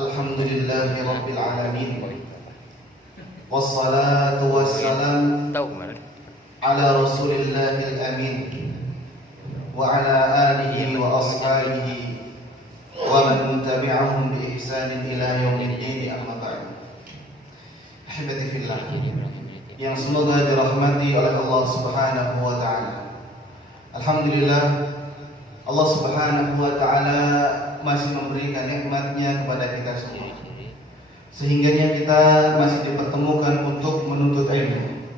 Alhamdulillahi Rabbil Alamin. Wassalatu wassalam ala Rasulillahil Amin wa ala alihi wa ashabihi wa man tabi'ahum bi ihsanin ila yaumiddin, amma ba'd. Ahibati fillah, yang semoga dirahmati oleh Allah Subhanahu wa taala. Alhamdulillah, Allah Subhanahu wa taala masih memberikan nikmatnya kepada kita semua, sehingganya kita masih dipertemukan untuk menuntut ilmu.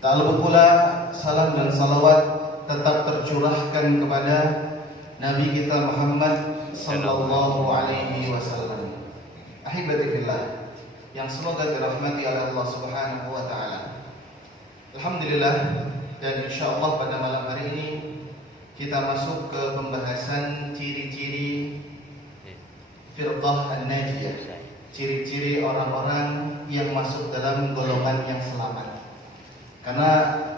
Tak lupa pula salam dan salawat tetap tercurahkan kepada Nabi kita Muhammad sallallahu alaihi wasallam. Ahibati fillah, yang semoga dirahmati oleh Allah Subhanahu wa taala. Alhamdulillah, dan insyaallah pada malam hari ini kita masuk ke pembahasan ciri-ciri firqah an-najiyah, ciri-ciri orang-orang yang masuk dalam golongan yang selamat. Karena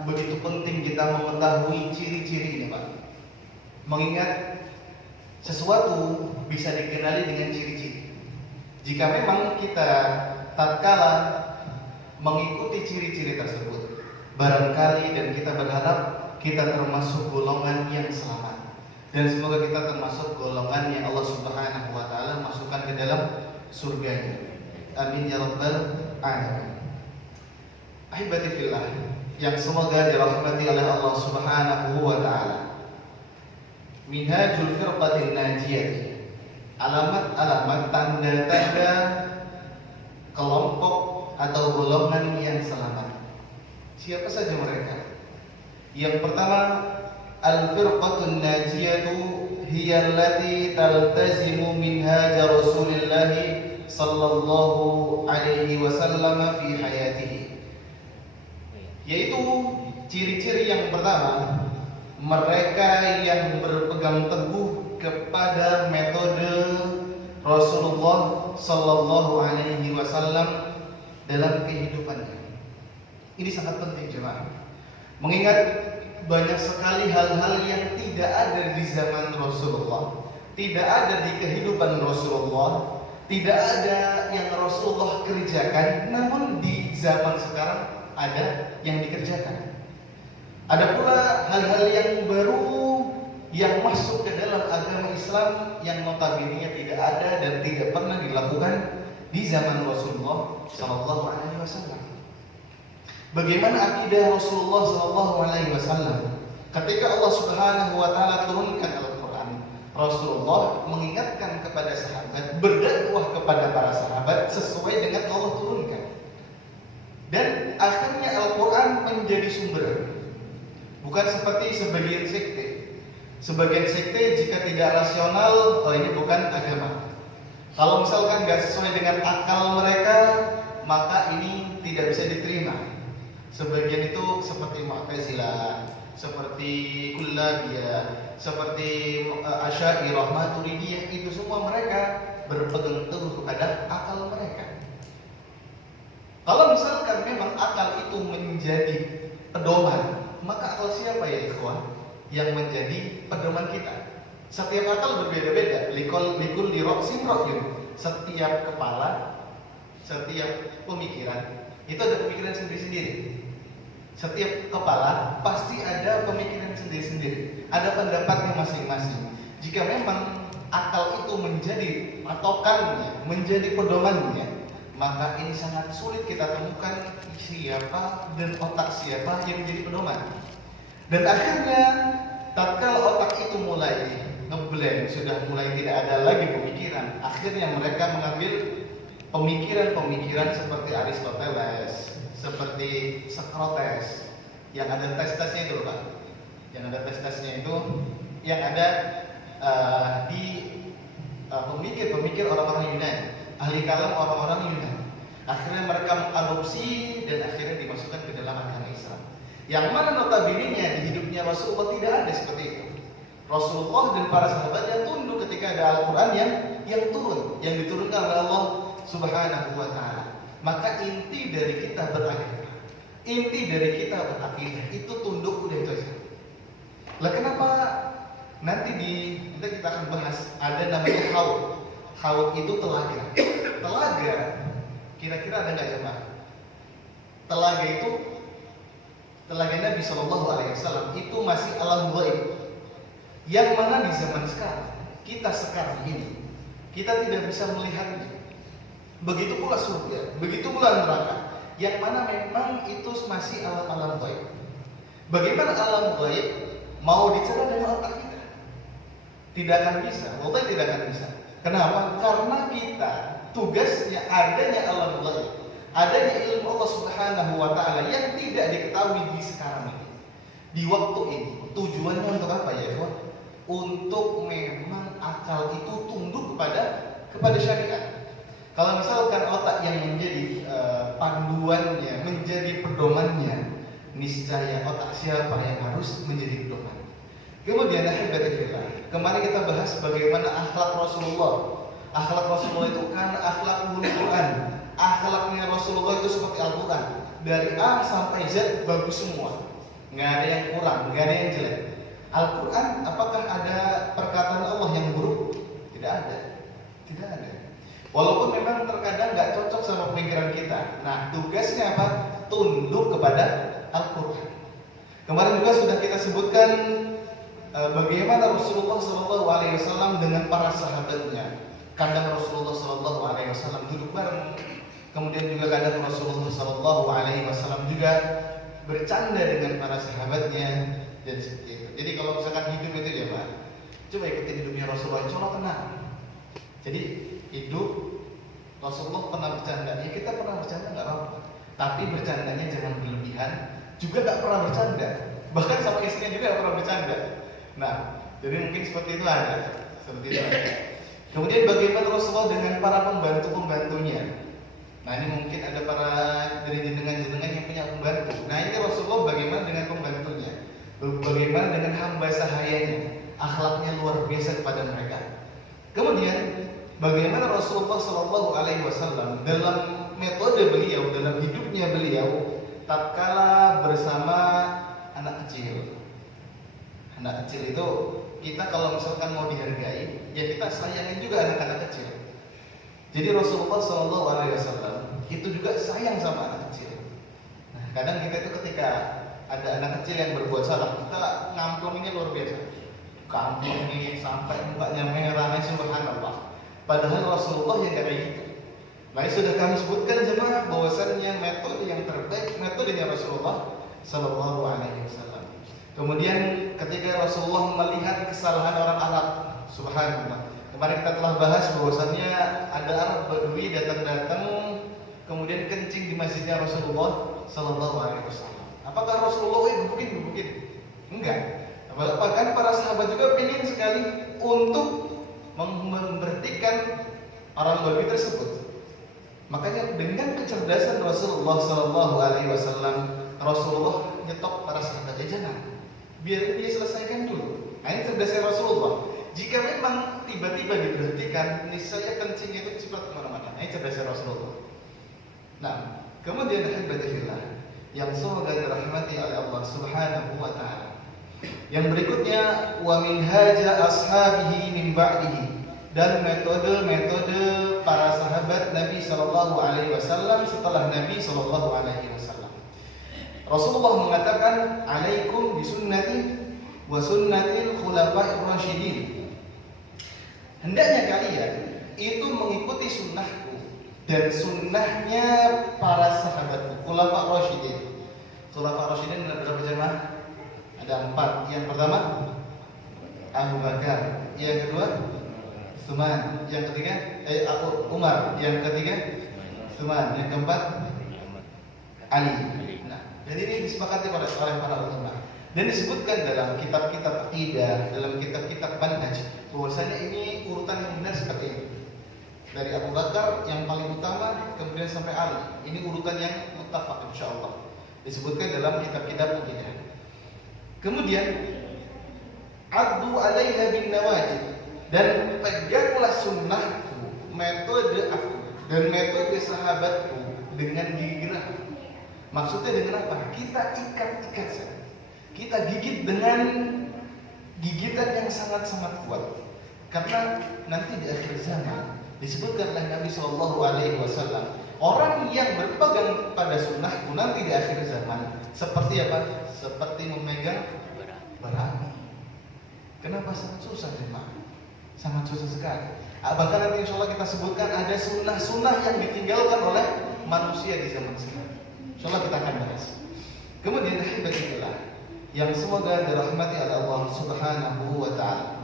begitu penting kita mengetahui ciri-ciri ini, Pak. Mengingat sesuatu bisa dikenali dengan ciri-ciri. Jika memang kita tatkala mengikuti ciri-ciri tersebut, barangkali dan kita berharap kita termasuk golongan yang selamat, dan semoga kita termasuk golongan yang Allah Subhanahu wa taala masukkan ke dalam surganya. Amin ya rabbal alamin. Ahibati fillah, yang semoga dirahmati oleh Allah Subhanahu wa taala. Minhajul firqatin najiyah, alamat-alamat tanda-tanda kelompok atau golongan yang selamat. Siapa saja mereka? Yang pertama, al-firqatun najiyatu hiya allati taltazimu minhaj Rasulillah sallallahu alaihi wasallam fi hayatihi. Yaitu ciri-ciri yang pertama, mereka yang berpegang teguh kepada metode Rasulullah sallallahu alaihi wasallam dalam kehidupannya. Ini sangat penting, jemaah. Mengingat banyak sekali hal-hal yang tidak ada di zaman Rasulullah, tidak ada di kehidupan Rasulullah, tidak ada yang Rasulullah kerjakan, namun di zaman sekarang ada yang dikerjakan. Ada pula hal-hal yang baru yang masuk ke dalam agama Islam yang notabene tidak ada dan tidak pernah dilakukan di zaman Rasulullah sallallahu alaihi wasallam. Bagaimana akidah Rasulullah sallallahu alaihi wasallam? Ketika Allah Subhanahu wa taala turunkan Al-Qur'an, Rasulullah mengingatkan kepada sahabat, berdakwah kepada para sahabat sesuai dengan Allah turunkan. Dan akhirnya Al-Qur'an menjadi sumber. Bukan seperti sebagian sekte. Sebagian sekte jika tidak rasional, ini bukan agama. Kalau misalkan nggak sesuai dengan akal mereka, maka ini tidak bisa diterima. Sebagian itu seperti Mu'tazilah, seperti Kullabiyah, seperti Asy'ariyah, Maturidiyah, itu semua mereka berpegang teguh kepada akal mereka. Kalau misalkan memang akal itu menjadi pedoman, maka akal siapa ya ikhwan yang menjadi pedoman kita? Setiap akal berbeda-beda. Likul diroksim rokyun. Setiap kepala, setiap pemikiran itu ada pemikiran sendiri-sendiri. Setiap kepala pasti ada pemikiran sendiri-sendiri, ada pendapatnya masing-masing. Jika memang akal itu menjadi patokannya, menjadi pedomannya, maka ini sangat sulit kita temukan siapa dan otak siapa yang menjadi pedoman. Dan akhirnya tatkala otak itu mulai ngeblend, sudah mulai tidak ada lagi pemikiran, akhirnya mereka mengambil pemikiran-pemikiran seperti Aristoteles, seperti Socrates, yang ada tes-tesnya itu, Pak. Yang ada tes-tesnya itu, yang ada di pemikir-pemikir orang-orang Yunani, ahli kalam orang-orang Yunani. Akhirnya mereka mengadopsi dan akhirnya dimasukkan ke dalam agama Islam. Yang mana notabene-nya di hidupnya Rasulullah tidak ada seperti itu. Rasulullah dan para sahabatnya tunduk ketika ada Al-Quran yang turun, yang diturunkan oleh Allah Subhanahu wa taala. Maka inti dari kita beragama, inti dari kita berakidah itu tunduk, udah itu aja. Lah kenapa nanti kita akan bahas ada namanya haud. Haud itu telaga. Telaga, kira-kira ada nggak jemaah? Telaga itu, telaga Nabi Shallallahu Alaihi Wasallam itu masih alam gaib. Yang mana di zaman sekarang, kita sekarang ini, kita tidak bisa melihatnya. Begitu pula surga, begitu pula neraka. Yang mana memang itu masih alam-alam gaib. Bagaimana alam gaib mau dicerah dengan otak kita? Tidak akan bisa, wallahi tidak akan bisa. Kenapa? Karena kita tugasnya adanya alam gaib, adanya ilmu Allah Subhanahu wa taala yang tidak diketahui di sekarang ini. Di waktu ini, tujuannya untuk apa ya, ikhwan? Untuk memang akal itu tunduk kepada syariat. Kalau misalkan otak yang menjadi panduannya, menjadi pedomannya, niscaya otak siapa yang harus menjadi pedoman. Kemudian alhamdulillah, kemarin kita bahas bagaimana akhlak Rasulullah. Akhlak Rasulullah itu karena akhlakul Quran. Akhlaknya Rasulullah itu seperti Al-Quran. Dari A sampai Z bagus semua. Nggak ada yang kurang, nggak ada yang jelek. Al-Quran, apakah ada perkataan Allah yang buruk? Tidak ada. Tidak ada. Walaupun memang terkadang nggak cocok sama pemikiran kita. Nah, tugasnya apa? Tunduk kepada Al-Quran. Kemarin juga sudah kita sebutkan bagaimana Rasulullah SAW dengan para sahabatnya. Kadang Rasulullah SAW duduk bareng. Kemudian juga kadang Rasulullah SAW juga bercanda dengan para sahabatnya dan seperti itu. Jadi kalau misalkan hidup itu ya Pak, coba ikutin hidupnya Rasulullah, insya Allah tenang. Jadi hidup Rasulullah pernah bercanda, ya kita pernah bercanda nggak apa-apa. Tapi bercandanya jangan berlebihan, juga nggak pernah bercanda. Bahkan sama istrinya juga nggak pernah bercanda. Nah, jadi mungkin seperti itu ada, seperti itu ada. Kemudian bagaimana Rasulullah dengan para pembantu-pembantunya. Nah ini mungkin ada para dari jenengan-jenengan yang punya pembantu. Nah ini Rasulullah bagaimana dengan pembantunya, bagaimana dengan hamba sahayanya, akhlaknya luar biasa kepada mereka. Kemudian bagaimana Rasulullah SAW dalam metode beliau, dalam hidupnya beliau, tatkala bersama anak kecil. Anak kecil itu kita kalau misalkan mau dihargai, ya kita sayangin juga anak-anak kecil. Jadi Rasulullah SAW itu juga sayang sama anak kecil. Nah, kadang kita itu ketika ada anak kecil yang berbuat salah, kita ngamplonginnya luar biasa. Kamplongin sampai mukanya merah, subhanallah. Padahal Rasulullah yang kayak gitu. Nah, sudah kami sebutkan jemaah bahwasannya metode yang terbaik metodenya Rasulullah SAW. Kemudian ketika Rasulullah melihat kesalahan orang Arab, subhanallah. Kemarin kita telah bahas bahwasannya ada Arab Badui datang-datang kemudian kencing di masjidnya Rasulullah SAW. Apakah Rasulullah gebukin? Enggak. Bahkan para sahabat juga ingin sekali untuk memberhentikan orang Badui tersebut. Makanya dengan kecerdasan Rasulullah SAW, Rasulullah nyetok para sahabat, jangan, biar dia selesaikan dulu. Nah, ini cerdasnya Rasulullah. Jika memang tiba-tiba diberhentikan, niscaya kencingnya itu cepat kemana-mana. Ini cerdasnya Rasulullah. Nah, kemudian alhamdulillah yang semoga dirahmati oleh Allah Subhanahu wa taala. Yang berikutnya wa minhaja ashabihi min ba'dihi, dan metode-metode para sahabat Nabi sallallahu alaihi wasallam setelah Nabi sallallahu alaihi wasallam. Rasulullah mengatakan, "Alaikum bisunnati wa sunnatil khulafa'ir rasyidin." Hendaknya kalian itu mengikuti sunnahku dan sunnahnya para sahabatku, khulafa' rasyidin. Khulafa' rasyidin ada berapa jemaah? Ada 4. Yang pertama Abu Bakar, yang kedua Utsman, yang ketiga Umar, yang ketiga Utsman, yang keempat Ali. Nah, dan ini disepakati oleh para ulama dan disebutkan dalam kitab-kitab akidah, dalam kitab-kitab manhaj, bahwasanya ini urutan yang benar seperti ini. Dari Abu Bakar yang paling utama, kemudian sampai Ali. Ini urutan yang muttafaq insyaallah. Disebutkan dalam kitab-kitab akidah. Kemudian addu 'alaiha bin nawajid, dan peganglah sunnahku, metode aku dan metode sahabatku dengan gigi gerah. Maksudnya dengan apa? Kita ikat-ikat saja. Kita gigit dengan gigitan yang sangat-sangat kuat. Karena nanti di akhir zaman Disebutkan oleh Nabi Shallallahu Alaihi Wasallam, orang yang berpegang pada sunnah nanti di akhir zaman seperti apa? Seperti memegang bara api. Kenapa sangat susah jemaah? Sangat susah sekali. Bahkan nanti insya Allah kita sebutkan ada sunnah-sunnah yang ditinggalkan oleh manusia di zaman sekarang. Insya Allah kita akan bahas. Kemudian ahibatillah yang semoga dirahmati oleh Allah Subhanahu wa taala.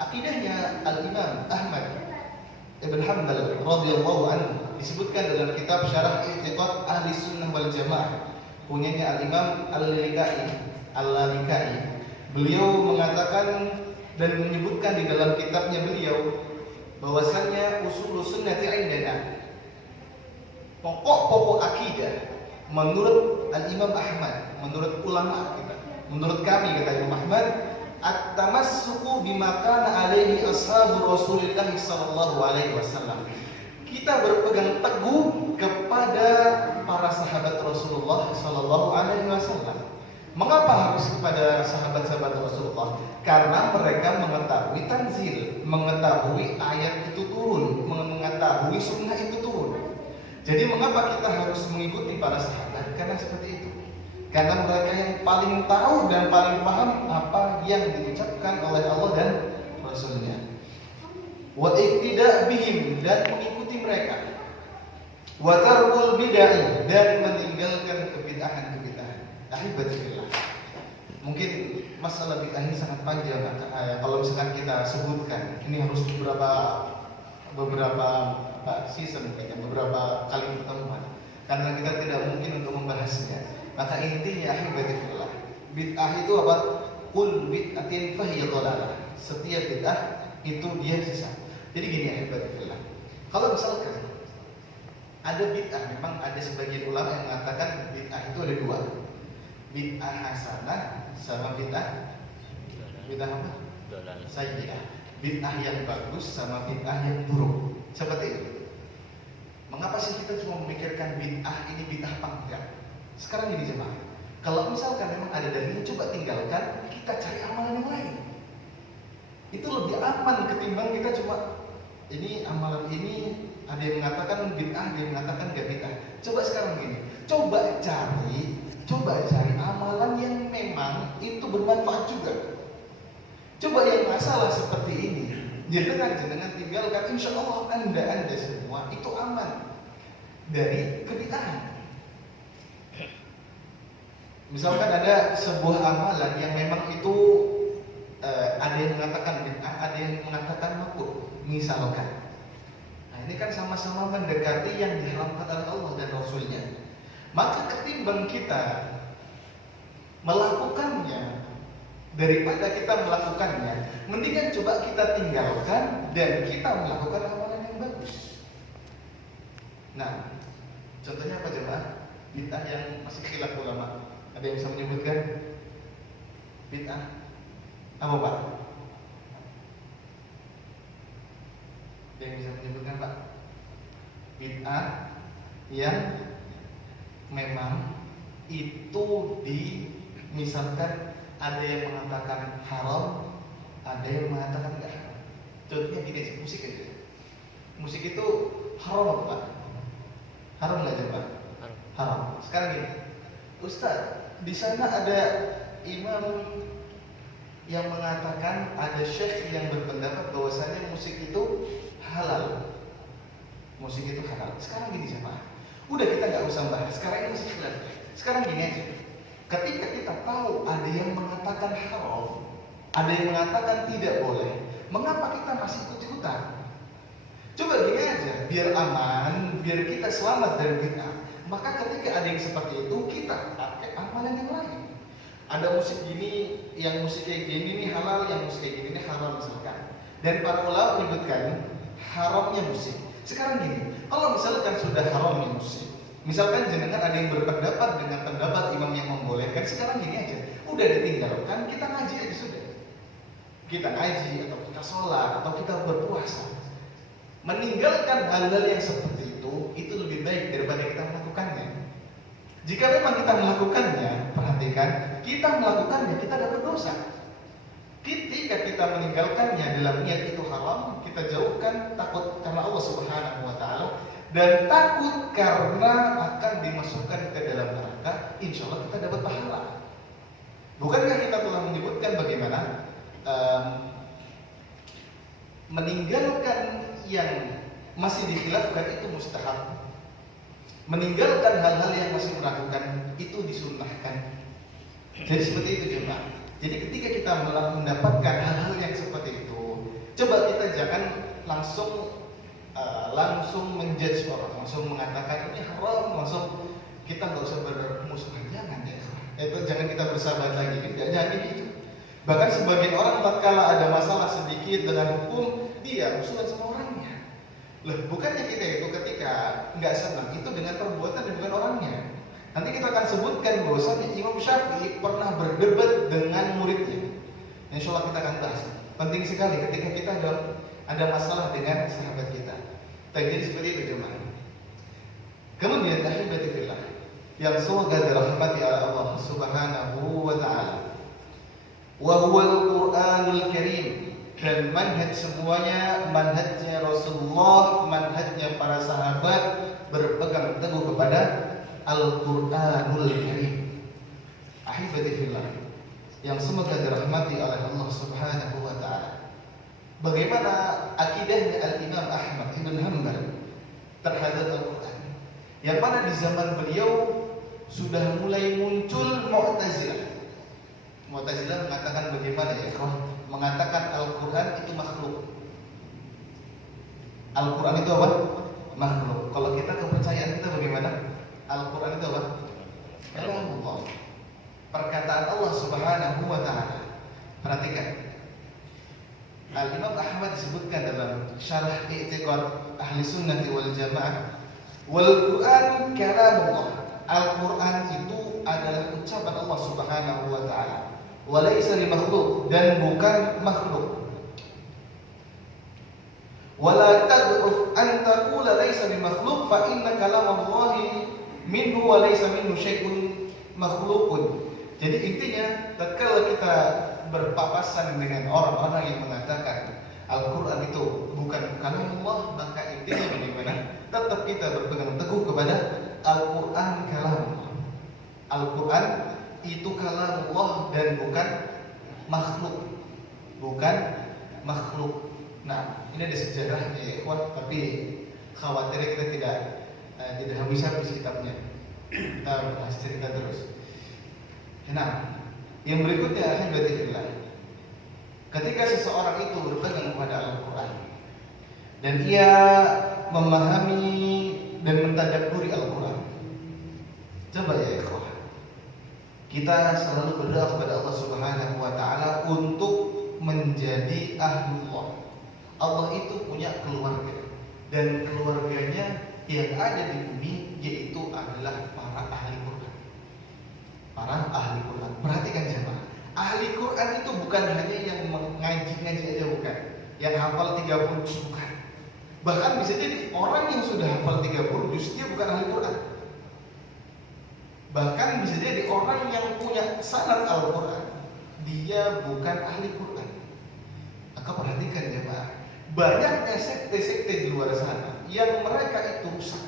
Akidahnya Al-Imam Ahmad Ibn Hanbal radhiyallahu anhu disebutkan dalam kitab Syarah I'tiqad Ahli Sunnah wal Jamaah punyanya Al-Imam Al-Lalikai. Beliau mengatakan dan menyebutkan di dalam kitabnya beliau bahwasannya usul sunnati indana, pokok-pokok akidah menurut Al-Imam Ahmad, menurut ulama kita, menurut kami kata Imam Ahmad, at-tamassuku bima kana alaihi ashabu Rasulillah sallallahu alaihi wasallam. Kita berpegang teguh kepada para sahabat Rasulullah sallallahu alaihi wasallam. Mengapa harus kepada sahabat-sahabat Rasulullah? Karena mereka mengetahui tanzil, mengetahui ayat itu turun, mengetahui sunnah itu turun. Jadi mengapa kita harus mengikuti para sahabat? Karena seperti itu. Karena mereka yang paling tahu dan paling paham apa yang diucapkan oleh Allah dan Rasulnya. Wa iqtida' bihim, dan mengikuti mereka. Wa tarkul bid'ah, dan meninggalkan kebid'ahan-kebid'ahan. Ahibatillah. Mungkin masalah bid'ah ini sangat panjang. Kalau misalkan kita sebutkan, ini harus beberapa season, beberapa kali pertemuan. Karena kita tidak mungkin untuk membahasnya. Maka intinya ahibatillah, bid'ah itu apa? Kul bid'atin fahiya dhalalah. Setiap bid'ah itu dia sesat. Jadi gini ahibatillah. Kalau misalkan ada bid'ah, memang ada sebagian ulama yang mengatakan bid'ah itu ada dua. Bid'ah hasanah sama bid'ah apa? Sayyi'ah. Bid'ah yang bagus sama bid'ah yang buruk. Seperti itu. Mengapa sih kita cuma memikirkan bid'ah ini bid'ah apa enggak? Sekarang ini jemaah, kalau misalkan memang ada dalilnya, coba tinggalkan, kita cari amalan yang lain. Itu lebih aman ketimbang kita cuma ini amalan ini ada yang mengatakan bid'ah, ada yang mengatakan gak bid'ah. Coba sekarang gini, coba cari amalan yang memang itu bermanfaat juga. Coba yang masalah seperti ini, jangan tinggalkan, insya Allah anda semua itu aman dari kebid'ahan. Misalkan ada sebuah amalan yang memang itu ada yang mengatakan bid'ah, ada yang mengatakan makruh, misalkan. Nah ini kan sama-sama mendekati yang diharamkan oleh Allah dan Rasulnya. Maka ketimbang kita melakukannya daripada kita melakukannya, mendingan coba kita tinggalkan dan kita melakukan amalan yang bagus. Nah, contohnya apa jemaah? Bid'ah yang masih khilaf ulama. Ada yang bisa menyebutkan bid'ah apa Pak? Ada yang bisa menyebutkan Pak? Bid'ah yang memang itu misalkan ada yang mengatakan haram, ada yang mengatakan enggak haram. Contohnya gini, musik aja. Musik itu haram apa Pak? Haram nggak Pak? Haram. Sekarang gini, Ustaz, di sana ada imam yang mengatakan, ada syekh yang berpendapat bahwasannya musik itu halal. Musik itu halal. Sekarang gini jemaah, udah kita nggak usah bahas. Sekarang ini masih jelas. Sekarang gini aja. Ketika kita tahu ada yang mengatakan haram, ada yang mengatakan tidak boleh, mengapa kita masih ikut-ikutan? Coba gini aja, biar aman, biar kita selamat dari bid'ah. Maka ketika ada yang seperti itu, kita pakai amalan yang lain. Ada musik gini, yang musik kayak gini ini halal, yang musik kayak gini ini haram misalkan. Dan para ulama menyebutkan haramnya musik. Sekarang gini, kalau misalkan sudah haramnya musik, misalkan jenengan ada yang berpendapat dengan pendapat imam yang membolehkan, sekarang gini aja, udah ditinggalkan, kita ngaji aja sudah. Kita ngaji, atau kita sholat, atau kita berpuasa. Meninggalkan hal-hal yang seperti itu lebih baik daripada kita melakukannya. Jika memang kita melakukannya, perhatikan, kita melakukannya, kita dapat dosa. ketika kita meninggalkannya dalam niat itu haram, kita jauhkan takut karena Allah Subhanahu wa taala dan takut karena akan dimasukkan ke dalam neraka, insya Allah kita dapat pahala. Bukankah kita telah menyebutkan bagaimana meninggalkan yang masih dikhilafkan itu mustahab, meninggalkan hal-hal yang masih melakukan itu disunnahkan. Jadi seperti itu jemaah. Jadi ketika kita mendapatkan hal-hal yang seperti itu, coba kita jangan langsung menjudge orang, langsung mengatakan ini haram, langsung kita nggak usah bermusuhan, jangan ya. Itu jangan kita bersahabat lagi, jangan gitu. Bahkan sebagian orang tatkala ada masalah sedikit dengan hukum, dia musuhan sama orangnya. Loh, bukannya kita itu ketika nggak senang itu dengan perbuatan dan bukan orangnya. Nanti kita akan sebutkan bahwasanya Imam Syafi'i pernah berdebat dengan muridnya. Insya Allah kita akan bahas. Penting sekali ketika kita ada masalah dengan sahabat kita. Jadi seperti itu jemaah. Kemudian ahibati fillah yang semoga dirahmati Allah Subhanahu wa taala. Wa huwal Qur'anul Karim, dan manhaj semuanya manhajnya Rasulullah, manhajnya para sahabat berpegang teguh kepada Al-Qur'anul Karim. Ahibati fillah yang semoga dirahmati oleh Allah Subhanahu wa taala. Bagaimana akidahnya Al-Imam Ahmad Ibn Hanbal terhadap Al-Quran, yang mana di zaman beliau sudah mulai muncul Mu'tazilah. Mu'tazilah mengatakan bagaimana ya? Mengatakan Al-Quran itu makhluk. Al-Quran itu apa? Makhluk. Kalau kita kepercayaan kita bagaimana? Al-Quran itu apa? Kalamullah, perkataan Allah Subhanahu wa taala. Perhatikan, Al-Imam Ahmad disebutkan dalam syarah i'tiqad ahli sunnati wal jamaah, wal Quran kalamullah, Al-Quran itu adalah ucapan Allah Subhanahu wa taala, wa laysa li makhluk, dan bukan makhluk. Wala tad'uf an taqula laysa li makhluk fa inna kalamallahi minhu wa laysa minhu syai'un makhluqun. Jadi intinya tatkala kita berpapasan dengan orang-orang yang mengatakan Al-Quran itu bukan kalamullah, maka intinya bagaimana? Tetap kita berpegang teguh kepada Al-Quran kalamullah. Al-Quran itu kalamullah dan bukan makhluk. Bukan makhluk. Nah, ini ada sejarahnya ya ikhwan, tapi khawatirnya kita tidak habis-habis kitabnya. Kita bahas cerita terus. Nah, yang berikutnya ahibati fillah, ketika seseorang itu berpegang kepada Al-Quran dan ia memahami dan mentadabburi Al-Quran, coba ya ikhwah, kita selalu berdoa kepada Allah Subhanahu wa taala untuk menjadi ahlullah. Allah itu punya keluarga, dan keluarganya yang ada di bumi yaitu adalah para ahli Quran. Para ahli Quran. Perhatikan jemaah, ahli Quran itu bukan hanya yang mengaji-ngaji aja, bukan, yang hafal 30 juz, bukan. Bahkan bisa jadi orang yang sudah hafal 30 juz dia bukan ahli Quran. Bahkan bisa jadi orang yang punya sanad Al-Quran dia bukan ahli Quran. Maka perhatikan jemaah, banyaknya sekte-sekte di luar sana yang mereka itu rusak.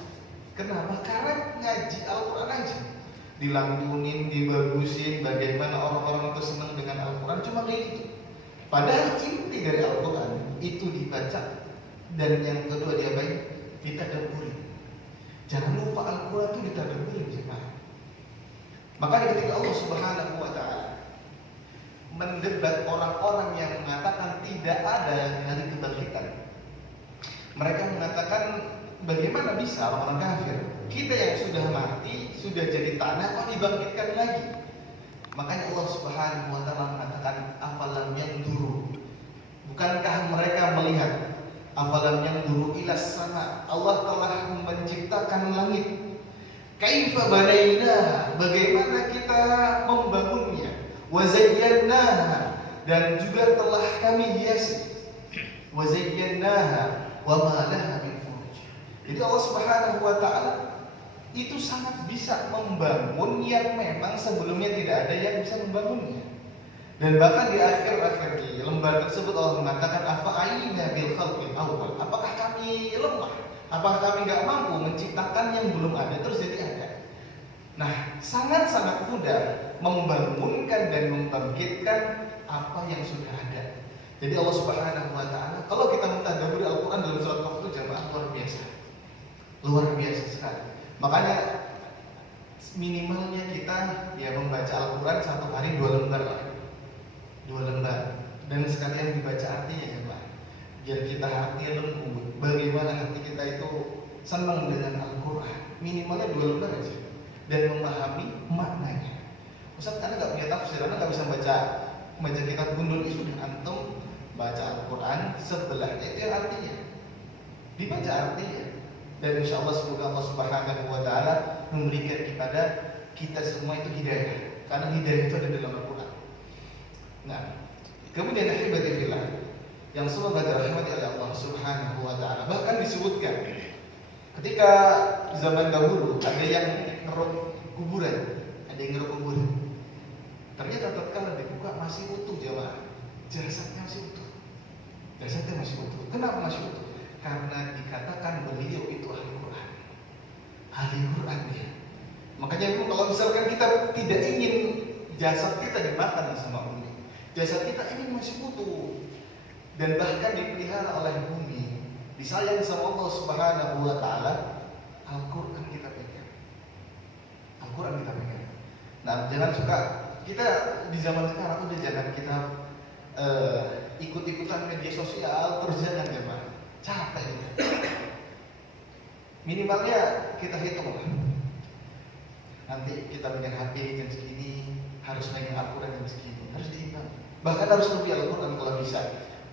Kenapa? Karena ngaji Al-Quran aja dilantunin, dibagusin, bagaimana orang-orang itu senang dengan Al-Quran, cuma kayak gitu. Padahal inti dari Al-Quran itu dibaca, dan yang kedua diapain? Ditadabburi. Jangan lupa Al-Quran itu ditadabburi jemaah. Makanya ketika Allah Subhanahu wa taala mendebat orang-orang yang mengatakan tidak ada hari kebangkitan, mereka mengatakan bagaimana bisa orang-orang kafir, kita yang sudah mati, sudah jadi tanah, kok dibangkitkan lagi? Makanya Allah Subhanahu wa taala mengatakan afalam yanzuru, bukankah mereka melihat? Afalam yanzuru ilas sama, Allah telah menciptakan langit. Kaifa banaina, bagaimana kita membangunnya? Wa zayyanaha, dan juga telah kami hiasi. Wa zayyanaha wa ma laha min furuj. Jadi Allah Subhanahu wa taala itu sangat bisa membangun yang memang sebelumnya tidak ada yang bisa membangunnya. Dan bahkan di akhir-akhir di lembar tersebut Allah mengatakan afa aina bil khalqil awwal. Apakah kami lemah? Apakah kami nggak mampu menciptakan yang belum ada terus jadi ada? Nah, sangat-sangat mudah membangunkan dan membangkitkan apa yang sudah ada. Jadi Allah Subhanahu wa taala, kalau kita mentadabburi Al-Qur'an dalam surat Qaf itu jamaah luar biasa. Luar biasa sekali. Makanya minimalnya kita ya membaca Al-Qur'an satu hari 2 lembar lah. 2 lembar. Dan sekalian dibaca artinya jamaah. Biar kita hati lembut. Bagaimana hati kita itu senang dengan Al-Qur'an. Minimalnya 2 lembar aja. Dan memahami maknanya. Ustaz, Anda nggak punya tafsir, Anda nggak bisa baca kitab gundul, sudah antum baca Al-Quran sebelahnya itu yang artinya, dibaca artinya, dan insya Allah semoga Allah Subhanahu wa taala memberikan kepada kita semua itu hidayah, karena hidayah itu ada dalam Al-Quran. Nah, kemudian ahibati fillah yang semoga dirahmati oleh Allah Subhanahu wa taala, bahkan disebutkan ketika zaman dahulu ada yang ngeruk kuburan, ternyata tatkala dibuka masih utuh jemaah, jasadnya masih utuh. Kenapa masih utuh? Karena dikatakan beliau itu ahli Quran dia. Makanya kalau misalkan kita tidak ingin jasad kita dimakan sama bumi, jasad kita ini masih utuh dan bahkan dipelihara oleh bumi, disayang sama Allah Subhanahu wa taala. Al-Quran kita pegang. Nah, jangan suka kita di zaman sekarang udah jangan kita ikut-ikutan media sosial terus jangan jemaah. Capek gitu. Minimalnya kita hitung lah. Nanti kita pegang HP jam segini, harus pegang Al-Quran jam segini, harus diimbang. Bahkan harus lebih Al-Quran kalau bisa.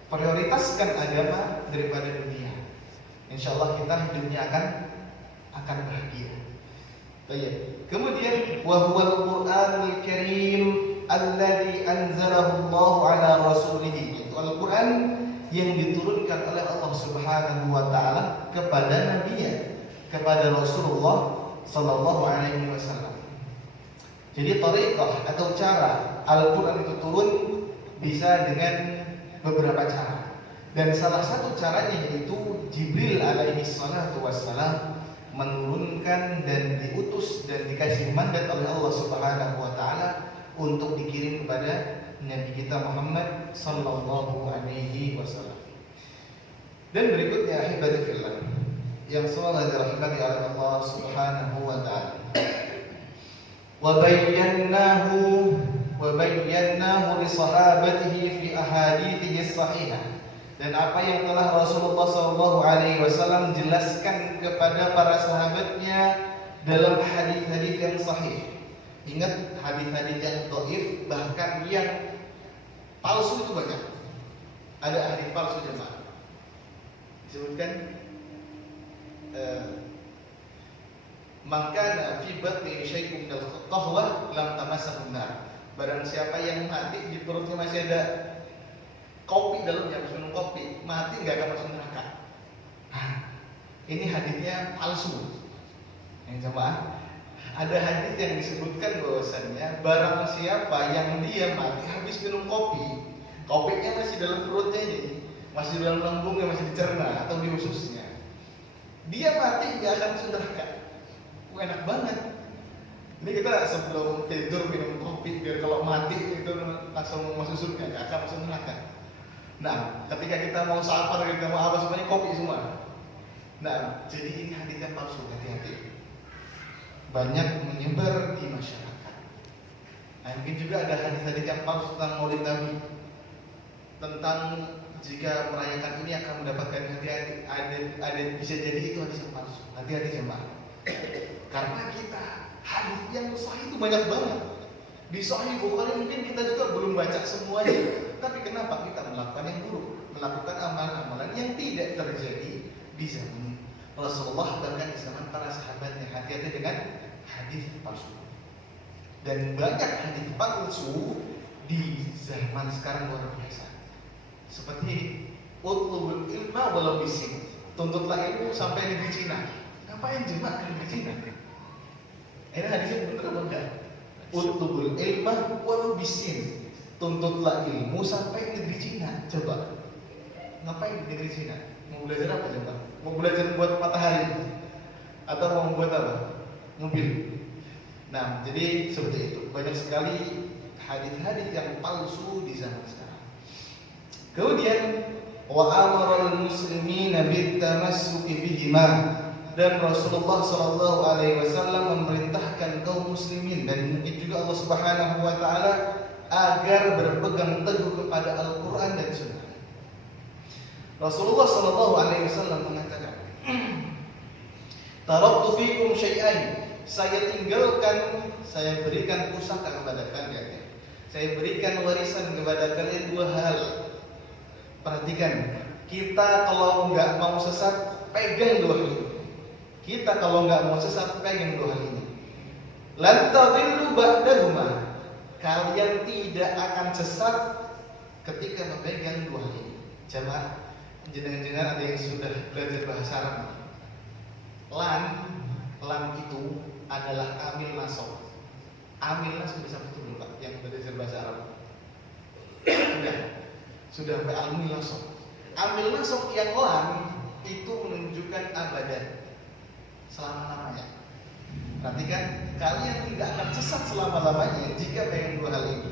Prioritaskan agama daripada dunia. Insya Allah kita hidupnya akan bahagia. Baik. Kemudian wa huwal Qur'anul Karim alladzi anzalahu Allah ala rasulih. Itu Al-Quran yang diturunkan oleh Allah Subhanahu wa taala kepada nabinya, kepada Rasulullah sallallahu alaihi wasallam. Jadi thariqah atau cara Al-Quran itu turun bisa dengan beberapa cara. Dan salah satu caranya yaitu Jibril alaihi salatu wassalam menurunkan dan diutus dan dikasih mandat oleh Allah Subhanahu wa taala untuk dikirim kepada Nabi kita Muhammad sallallahu alaihi wasallam. Dan berikutnya ahibati fillah yang selalu dirahmati oleh Allah Subhanahu wa taala. Wa bayyanahu li sahabatihi fi ahadithihi sahihah. Dan apa yang telah Rasulullah sallallahu alaihi wasallam jelaskan kepada para sahabatnya dalam hadis-hadis yang sahih. Ingat, hadis-hadis yang dhaif bahkan yang palsu itu banyak. Ada hadis palsu jemaah. Disebutkan maka fi batni syai'un minal qahwah lam tamassahu nar. Barang siapa yang mati di perutnya masih ada kopi dalamnya, habis minum kopi, mati nggak akan masuk neraka. Ini hadisnya palsu. Yang jemaah, ada hadis yang disebutkan bahwasannya barang siapa yang dia mati habis minum kopi, kopinya masih dalam perutnya ini, masih dalam lambungnya, masih dicerna atau di ususnya, dia mati nggak akan masuk neraka. Enak banget. Ini kita sebelum tidur minum kopi biar kalau mati itu langsung masuk surga, nggak akan masuk neraka. Nah, ketika kita mau safar, kita mau apa semuanya kopi semua. Nah, jadi ini hadis yang palsu, hati-hati. Banyak menyebar di masyarakat. Nah, mungkin juga ada hadis-hadis yang palsu tentang Maulid Nabi. Tentang jika merayakan ini akan mendapatkan hati-hati. Ada bisa jadi itu hadis yang palsu. Hati-hati jemaah. Karena kita hadis yang sahih itu banyak banget. Di Sahih Bukhari mungkin kita juga belum baca semuanya. Tapi kenapa kita melakukan yang buruk, melakukan amalan-amalan yang tidak terjadi di zaman Rasulullah bahkan di zaman para sahabatnya? Hati-hati dengan hadis palsu. Dan banyak hadis palsu di zaman sekarang luar biasa. Seperti utlubul ilma walau bisin, tuntutlah ilmu sampai di Cina. Ngapain jemaah di Cina? Ini hadisnya benar apa enggak? Utlubul ilma walau bisin, tuntutlah ilmu sampai negeri Cina. Coba, ngapain di negeri Cina? Mau belajar apa coba? Mau belajar buat matahari atau mau buat apa? Mobil. Nah, jadi seperti itu. Banyak sekali hadis-hadis yang palsu di zaman sekarang. Kemudian wa amaral muslimina bitamassuki bihima, dan Rasulullah sallallahu alaihi wasallam memerintahkan kaum muslimin dan mungkin juga Allah Subhanahu wa taala agar berpegang teguh kepada Al-Qur'an dan Sunnah. Rasulullah sallallahu alaihi wasallam mengatakan, "Taraktu fikum syai'ain." Saya tinggalkan, saya berikan pusaka kepada kalian. Saya berikan warisan kepada kalian dua hal. Perhatikan, kita kalau nggak mau sesat, pegang dua hal ini. Kita kalau nggak mau sesat, pegang dua hal ini. Lan tadillu ba'dahuma. Kalian tidak akan sesat ketika memegang dua hal ini. Jamaah, jenengan-jenengan ada yang sudah belajar bahasa Arab. Lan itu adalah amil nasab. Amil nasab bisa betul belum Pak? Yang belajar bahasa Arab. Sudah sampai amil nasab. Amil nasab yang lan itu menunjukkan abadan, selama-lamanya. Perhatikan, kalian tidak akan sesat selama-lamanya jika pegang dua hal ini.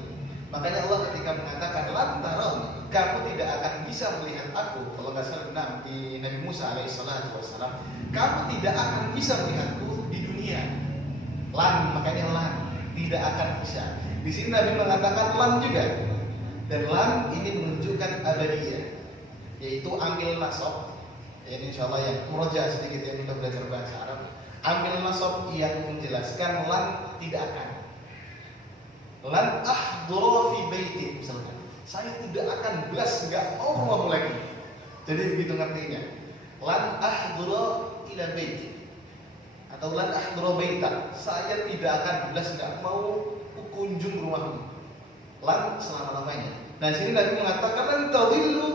Makanya Allah ketika mengatakan lantaran kamu tidak akan bisa melihat aku, kalau nggak salah di Nabi Musa alaihissalatu wassalam, kamu tidak akan bisa melihatku di dunia. Makanya tidak akan bisa. Di sini Nabi mengatakan lan juga, dan lan ini menunjukkan abadiyah, yaitu amil nasab. Ini insyaallah yang murajaah sedikit yang kita belajar bahasa Arab. Amil nasab yang menjelaskan lan tidak akan. Lan ahdura fi baiti, misalkan saya tidak akan belas, nggak mau rumahmu lagi. Jadi begitu ngertinya. Lan ahdura ila baiti, atau lan ahdura baita, saya tidak akan belas, nggak mau kunjung rumahmu. Lan selama-lamanya. Nah, sini Nabi mengatakan lan tadillu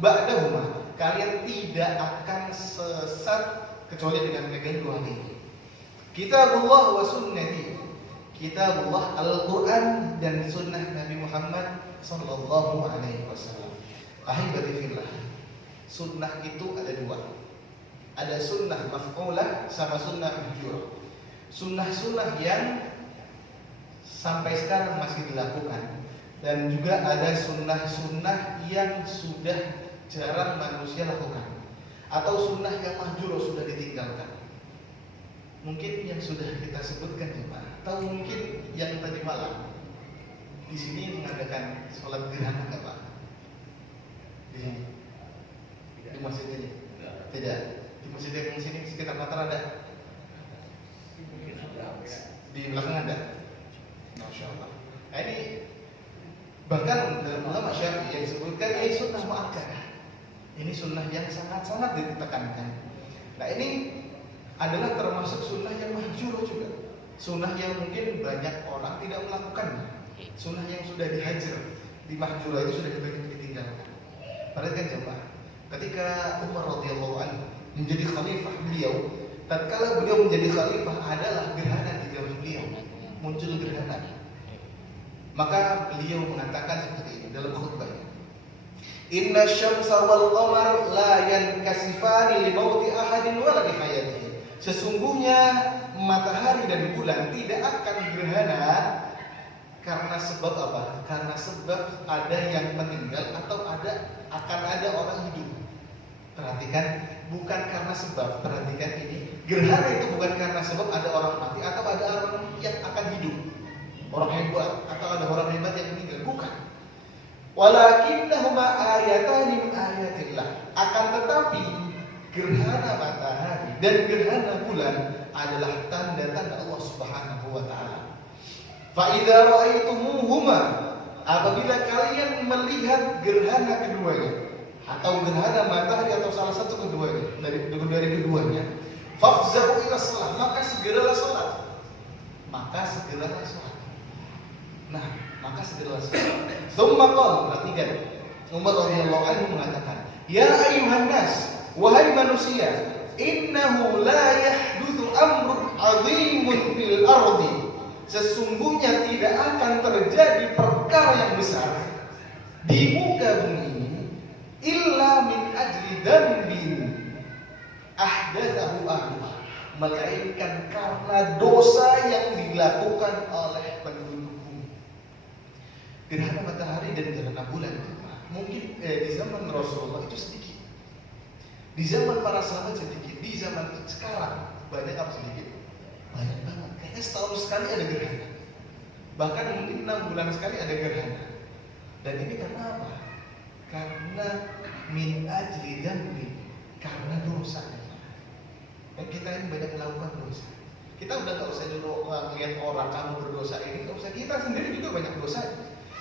ba'dahuma, kalian tidak akan sesat kecuali dengan memegang dua ini. Kitabullah wa sunnati. Kitabullah Al-Quran dan sunnah Nabi Muhammad sallallahu alaihi wasallam. Ahibati fillah. Sunnah itu ada dua. Ada sunnah maf'ulah sama sunnah mahjurah. Sunnah-sunnah yang sampai sekarang masih dilakukan, dan juga ada sunnah-sunnah yang sudah jarang manusia lakukan, atau sunnah yang mahjurah sudah ditinggalkan. Mungkin yang sudah kita sebutkan jemaah, atau mungkin yang tadi malam di sini mengadakan sholat gerhana nggak Pak? Di sini, di masjid ini? Tidak. Di masjid yang sini sekitar Mataram ada? Di belakang ada? Masya Allah. Nah, ini bahkan dalam ulama Syafi'i yang disebutkan ini sunnah mu'akkadah. Ini sunnah yang sangat-sangat ditekankan. Nah, ini adalah termasuk sunnah yang mahjurah juga. Sunnah yang mungkin banyak orang tidak melakukannya. Sunnah yang sudah dihajar, di mahjurah itu sudah ditinggalkan. Perhatikan jemaah, ketika Umar radhiyallahu anhu menjadi khalifah beliau, tatkala beliau menjadi khalifah adalah gerhana di zaman beliau, muncul gerhana. Maka beliau mengatakan seperti ini dalam khutbahnya. Inna syamsa wal qamar la yankasifani li mauti ahadin wa la li hayatihi. Sesungguhnya matahari dan bulan tidak akan gerhana karena sebab apa? Karena sebab ada yang meninggal atau akan ada orang hidup. Perhatikan, bukan karena sebab. Perhatikan ini, gerhana itu bukan karena sebab ada orang mati atau ada orang yang akan hidup, orang hebat atau ada orang hebat yang meninggal, bukan. Walakinnahuma ayatani min ayatillah. Akan tetapi gerhana matahari dan gerhana bulan adalah tanda-tanda Allah Subhanahu wa taala. Fa idza ra'aitumuhuma, apabila kalian melihat gerhana keduanya atau gerhana matahari atau salah satu keduanya dari keduanya, fafza'u ila shalah, maka segeralah salat. Nah, maka segeralah salat. Tsumma qala, perhatikan, Umar radhiyallahu anhu mengatakan, "Ya ayyuhan nas, wahai manusia, innahu la yahdutsu amrun 'azimun fil ardi sesungguhnya tidak akan terjadi perkara yang besar di muka bumi ini illa min ajli dambin ahdatsahu ahluha, melainkan karena dosa yang dilakukan oleh penduduk bumi. Gerhana matahari dan gerhana bulan mungkin di zaman Rasulullah itu sedikit, di zaman para sahabat sedikit, di zaman sekarang banyak apa sedikit? Banyak banget. Kayaknya setahun sekali ada gerhana, bahkan mungkin 6 bulan sekali ada gerhana. Dan ini karena apa? Karena min ajli dambi, karena dosa. Dan kita ini banyak melakukan dosa. Kita udah gak usah dulu lihat orang kamu berdosa ini, gak usah, kita sendiri juga banyak dosa.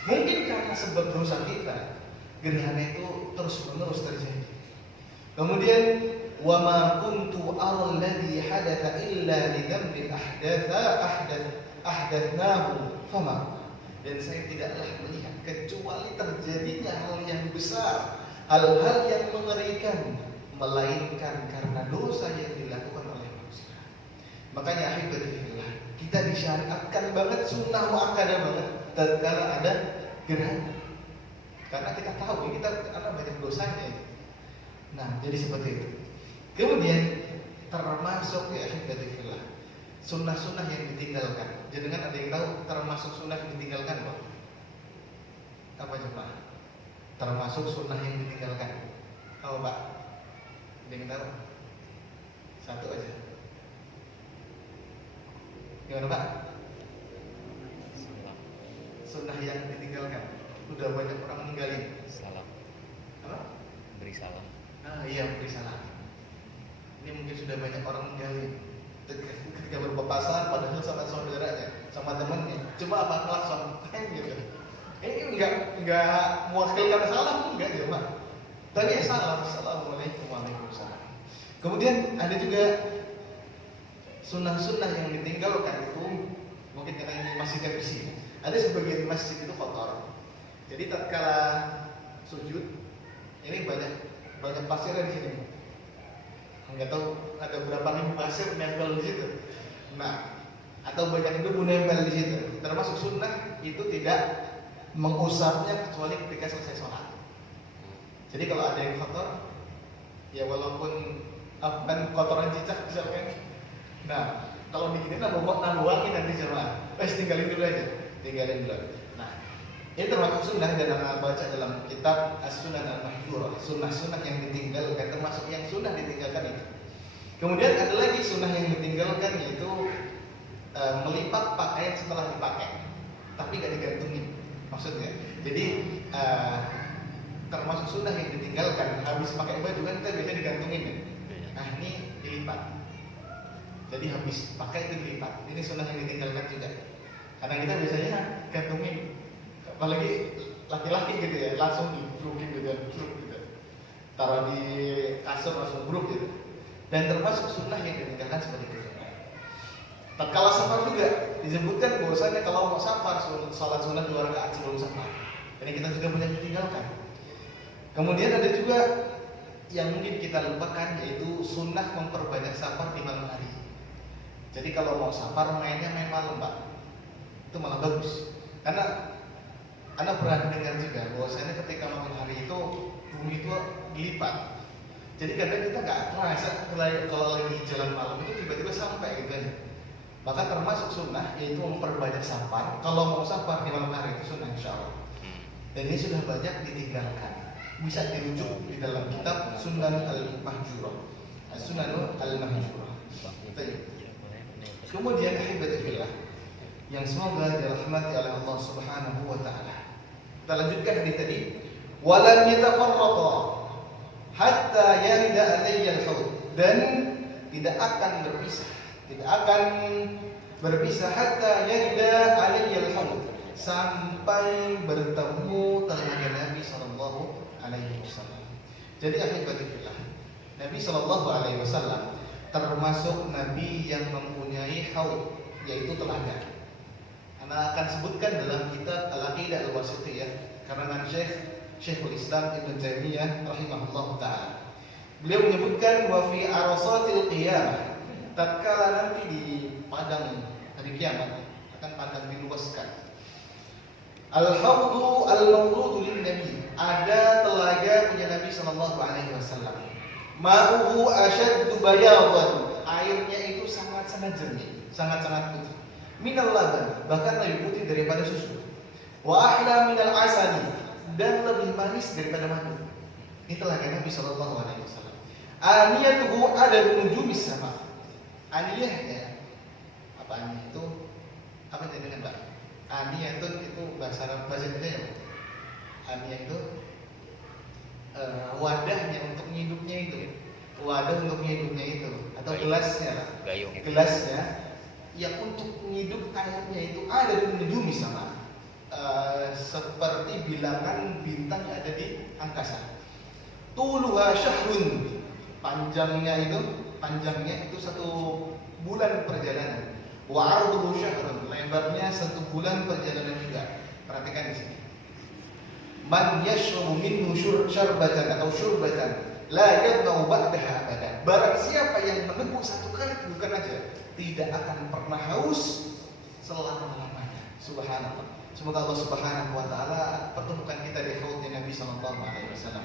Mungkin karena sebab dosa kita, gerhana itu terus menerus terjadi. Kemudian wa ma kuntu aral ladzi hadatha illa li dambin ahdathnahu fama, dan saya tidaklah melihat kecuali terjadinya hal yang besar, hal-hal yang mengerikan, melainkan karena dosa yang dilakukan oleh manusia. Makanya akhirnya kita disyariatkan banget, sunnah muakkadah banget tatkala ada gerhana, karena kita tahu kita karena banyak dosanya. Nah, jadi seperti itu. Kemudian termasuk ya akhirnya sunnah-sunnah yang ditinggalkan. Jadi kan ada yang tahu termasuk sunnah yang ditinggalkan apa? Apa coba? Termasuk sunnah yang ditinggalkan. Tahu Pak? Ada yang tahu? Satu aja. Gimana Pak? Sunnah yang ditinggalkan. Udah banyak orang ninggalin. Salam. Apa? Beri salam. Iya, beri salam. Ini mungkin sudah banyak orang ninggalin ketika berpapasan, padahal sama saudaranya, sama temannya, cuma apa klakson gitu. Ini enggak mewakilkan salam, enggak ya Pak. Tapi ya salam, assalamualaikum waalaikumsalam. Kemudian ada juga sunnah-sunnah yang ditinggalkan itu, mungkin karena ini masjid terpisah. Ada sebagian masjid itu kotor. Jadi tatkala sujud, ini banyak pasir di sini. Enggak tahu ada berapa ribu pasir nempel di situ. Nah, atau banyak debu nempel di situ. Termasuk sunnah itu tidak mengusapnya kecuali ketika selesai sholat. Jadi kalau ada yang kotor, ya walaupun kotoran cicak misalkan. Nah, kalau begini nambah wangi nanti jemaah. Tinggalin dulu aja, tinggalin dulu. Nah, ini termasuk sunnah dan anak baca dalam kitab As-Sunan Al-Mahjurah, sunnah-sunnah yang ditinggalkan, termasuk yang sunnah ditinggalkan itu. Kemudian ada lagi sunnah yang ditinggalkan, yaitu melipat pakaian setelah dipakai, tapi gak digantungin. Maksudnya, jadi termasuk sunnah yang ditinggalkan. Habis pakai baju kan kita biasanya digantungin ya. Nah ini dilipat. Jadi habis pakai itu dilipat. Ini sunnah yang ditinggalkan juga. Karena kita biasanya gantungin, apalagi laki-laki gitu ya, langsung dibrukin gitu, taruh di kasur langsung bruk gitu. Dan termasuk sunnah yang ditinggalkan seperti itu. Tatkala safar juga disebutkan bahwasanya kalau mau safar salat sunnah 2 rakaat sebelum safar. Ini kita juga banyak ditinggalkan. Kemudian ada juga yang mungkin kita lupakan, yaitu sunnah memperbanyak safar di malam hari. Jadi kalau mau safar mainnya main malam Pak, itu malah bagus. Karena Anda pernah dengar juga bahwasanya ketika malam hari itu bumi itu dilipat. Jadi kadang kita nggak terasa kalau lagi jalan malam itu tiba-tiba sampai gitu aja. Maka termasuk sunnah yaitu memperbanyak safar. Kalau mau safar di malam hari itu sunnah insya Allah. Dan ini sudah banyak ditinggalkan. Bisa dirujuk di dalam kitab Sunan Al-Mahjurah, Sunan Al-Mahjurah. Kemudian ahibatillah yang semoga dirahmati oleh Allah Subhanahu wa taala. Kita lanjutkan hadis tadi. Walam yatafarraqa hatta yarida alayya al-haud, dan tidak akan berpisah hatta yarida alayya al-haud, sampai bertemu telaga Nabi sallallahu alaihi wasallam. Jadi ahibatillah, Nabi sallallahu alaihi wasallam termasuk nabi yang mempunyai haud, yaitu telaga. Ana akan sebutkan dalam kitab Al-Aqidah Al-Wasithiyah karangan Syekhul Islam Ibnu Taimiyah rahimahullah taala. Beliau menyebutkan wa fi arasatil qiyamah, tatkala nanti di padang hari kiamat Kan pandang diluaskan. Al-hawdu al-mawrudu lin Nabi. Ada telaga punya Nabi sallallahu alaihi wasallam. Ma'uhu ashaddu bayadan. Airnya itu sangat-sangat jernih, sangat-sangat putih. Minal laban, bahkan lebih putih daripada susu. Wa ahla minal asali, dan lebih manis daripada madu. Ini telaga Nabi sallallahu alaihi wasallam. Aniyatuhu ada nujumis sama. Aniyahnya apa aniyah itu? Apa jadinya Mbak? Aniyah itu bahasa Arab, bahasa Indonesia ya? Aniyah itu wadahnya untuk ngidupnya itu, wadah untuk ngidupnya itu, atau gelasnya, gelasnya yang untuk menghidup airnya itu ada di nujumi sama, seperti bilangan bintang yang ada di angkasa. Tuluha syahrun, panjangnya itu 1 bulan perjalanan. Wa arduhu syahrun, lebarnya 1 bulan perjalanan juga. Perhatikan di sini. Man yashrabu minhu syarbatan atau syurbatan la yadma'u ba'daha abada. Barang siapa yang meneguh 1 kali bukan aja, tidak akan pernah haus selama-lamanya. Subhanallah. Semoga Allah Subhanahu wa taala pertemukan kita di haudnya Nabi sallallahu alaihi wasallam.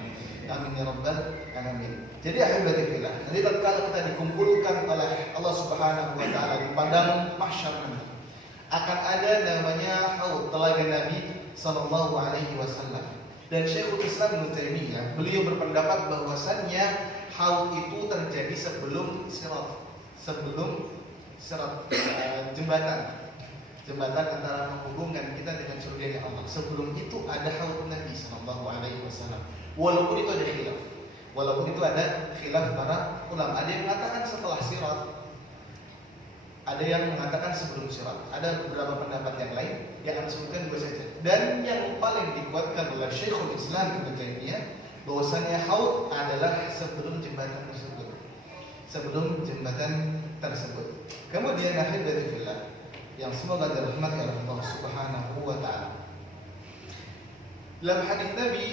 Amin ya rabbal alamin. Jadi ahibati fillah, jadi tatkala kita dikumpulkan oleh Allah Subhanahu wa taala di padang mahsyar nanti, akan ada namanya haud, telaga Nabi sallallahu alaihi wasallam. Dan Syekhul Islam Ibnu Taimiyah, beliau berpendapat bahwasannya haud itu terjadi sebelum sirat, jembatan antara menghubungkan kita dengan surga Allah. Sebelum itu ada haud Nabi sallallahu alaihi wasallam. Walaupun itu ada khilaf para ulama. Ada yang mengatakan setelah sirat, ada yang mengatakan sebelum sirat. Ada beberapa pendapat yang lain yang akan sebutkan 2 saja. Dan yang paling dikuatkan oleh Syekhul Islam Ibnu Taimiyah bahwasanya haud adalah sebelum jembatan tersebut. Kemudian ahibati fillah yang semoga dirahmati oleh Allah Subhanahu wa taala. Dalam hadis Nabi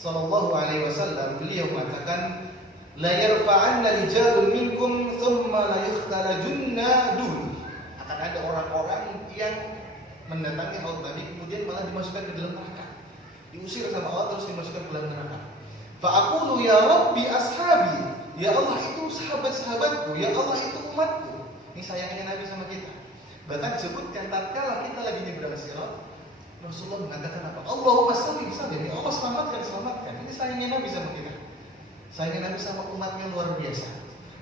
sallallahu alaihi wasallam beliau mengatakan la yarfa'anna rijalun minkum thumma la yukhtalajunna dun. Akan ada orang-orang yang mendatangi haud Nabi kemudian malah dimasukkan ke dalam neraka. Diusir sama Allah terus dimasukkan ke dalam neraka. Fa aqulu ya rabbi ashabi. Ya Allah itu sahabat-sahabatku, ya Allah itu umatku. Ini sayangnya Nabi sama kita. Bahkan disebutkan tatkala kita lagi nyebrang sirat, Rasulullah mengatakan apa? Allahumma salli sallim, ya Allah selamatkan. Ini sayangnya Nabi sama kita. Sayangnya Nabi sama umatnya luar biasa.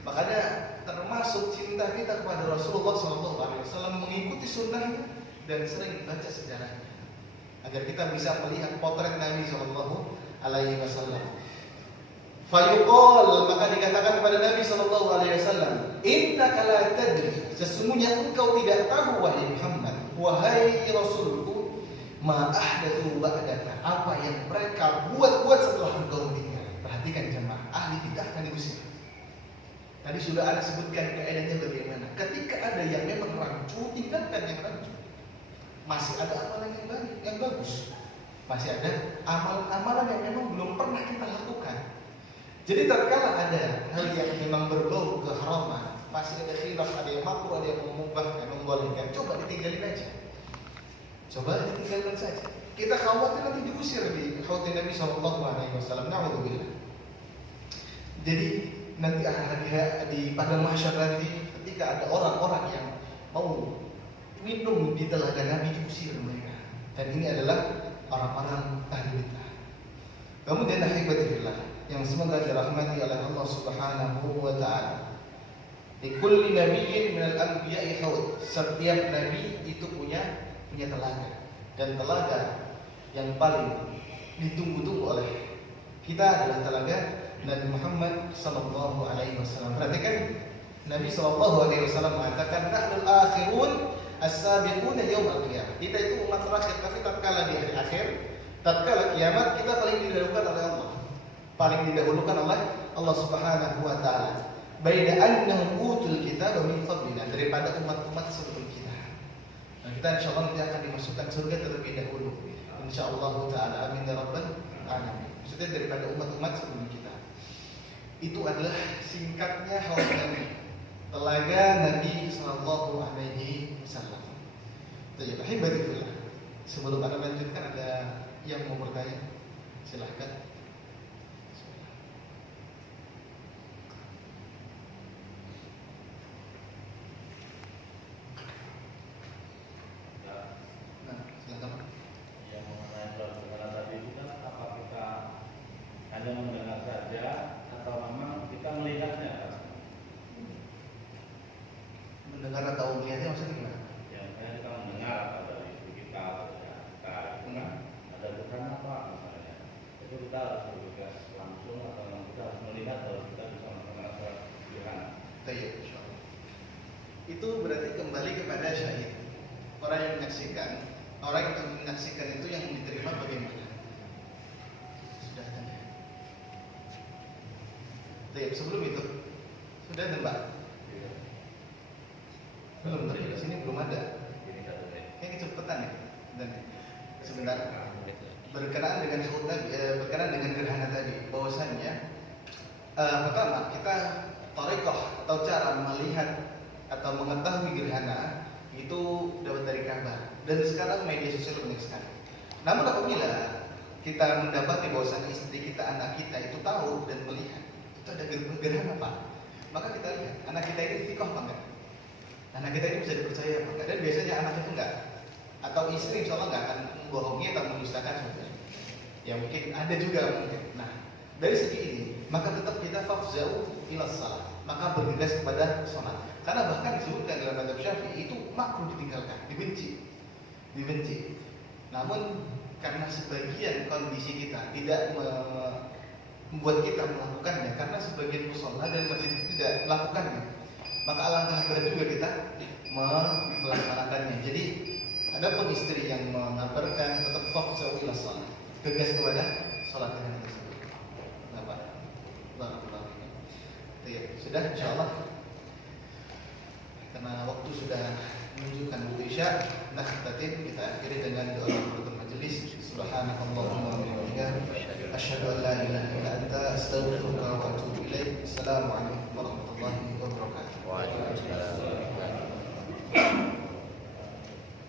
Makanya termasuk cinta kita kepada Rasulullah SAW mengikuti sunnahnya dan sering baca sejarahnya agar kita bisa melihat potret Nabi SAW. Fayuqal, maka dikatakan kepada Nabi SAW, innaka la tadri, sesungguhnya engkau tidak tahu wahai Muhammad, wahai Rasulku, ma ahdatsu ba'daka, apa yang mereka buat setelah engkau meninggal. Perhatikan jemaah, ahli bidah akan diusir. Tadi sudah ada sebutkan kaidahnya bagaimana. Ketika ada yang memang rancu, tinggalkan yang rancu. Masih ada amalan yang baik, yang bagus. Masih ada amalan-amalan yang memang belum pernah kita lakukan. Jadi tatkala ada hal yang memang berbau keharaman, masih ada khilaf, ada yang makruh, ada yang mubah, yang membolehkan, coba ditinggalin aja. Coba ditinggalkan saja. Kita khawatir nanti diusir di haud Nabi SAW. Na'udzubillah. Jadi nanti di padang mahsyar nanti ketika ada orang-orang yang mau minum di telaga Nabi, diusir mereka. Dan ini adalah orang-orang ahli bidah. Kemudian ahibati fillah yang semoga dirahmati oleh Allah Subhanahu wa taala. Di kulli nabiyyin minal anbiya'i haud. Setiap nabi itu punya telaga. Dan telaga yang paling ditunggu-tunggu oleh kita adalah telaga Nabi Muhammad sallallahu alaihi wasallam. Perhatikan Nabi sallallahu alaihi wasallam mengatakan nahnul akhirun as-sabiquna yaumil qiyamah. Kita itu umat terakhir, tapi tatkala di hari akhir, tatkala kiamat kita paling didahulukan oleh Allah. Paling didahulukan oleh Allah Subhanahu wa taala. Baina annahum utul kitab min qablina, daripada umat-umat sebelum kita. Dan kita insyaallah nanti akan dimasukkan surga terlebih dahulu. Insyaallah taala, amin ya rabbal alamin. Maksudnya daripada umat-umat sebelum kita. Itu adalah singkatnya haud Nabi, telaga Nabi sallallahu alaihi wasallam. Baik, ahibati fillah. Sebelum Anda lanjutkan, ada yang mau bertanya? Silahkan. Nah, silakan. Yang mengenai perkara tadi itu kan apa kita hanya mendengar saja atau memang kita melihatnya? Mendengar atau melihatnya maksudnya gimana? Yang kita mendengar atau dari kita ya, kita itu kan ada gerhana apa misalnya, itu kita harus bergegas langsung atau memang kita harus melihat kalau kita bisa mendengar suara gerhana. Baik, insyaallah. Itu berarti kembali kepada syahid. Orang yang menyaksikan, orang yang menyaksikan itu yang diterima bagaimana? Sudah tanya. Baik, sebelum itu sudah tembak. Belum, tapi di sini belum ada. Ini satu deh. Yang kecepatan ya. Dan sebentar. Berkenaan dengan berkenaan dengan gerhana tadi, bahwasannya pertama kita thariqah atau cara melihat atau mengetahui gerhana itu dapat dari kabar, dan sekarang media sosial banyak sekali. Namun apabila kita mendapati bahwasannya istri kita, anak kita itu tahu dan melihat itu ada gerhana Pak, maka kita lihat anak kita ini thiqah apa enggak, anak kita ini bisa dipercaya apa enggak. Dan biasanya anak itu enggak, atau istri insya Allah enggak akan membohongi atau mendustakan saudara. Ya mungkin ada juga mungkin. Nah, dari segi ini maka tetap kita fafza'u ila shalah, maka bergegas kepada sholat. Karena bahkan disebutkan dalam mazhab Syafi'i itu makruh ditinggalkan, dibenci. Namun karena sebagian kondisi kita tidak membuat kita melakukannya, karena sebagian mushola dan masjid tidak melakukannya, maka alangkah berat juga kita melaksanakannya. Jadi ada pun istri yang mengabarkan tetap fafza'u ila shalah, gegas kepada sholat dengan tersebut. Kenapa? Barakallahu fiikum. Sudah insyaallah. Karena waktu sudah menunjukkan waktu Isya, nah kita akhiri dengan doa penutup majelis. Subhanakallahumma wa bihamdika asyhadu an la ilaha illa anta astaghfiruka wa atubu ilaik. Assalamualaikum warahmatullahi wabarakatuh. Waalaikumsalam.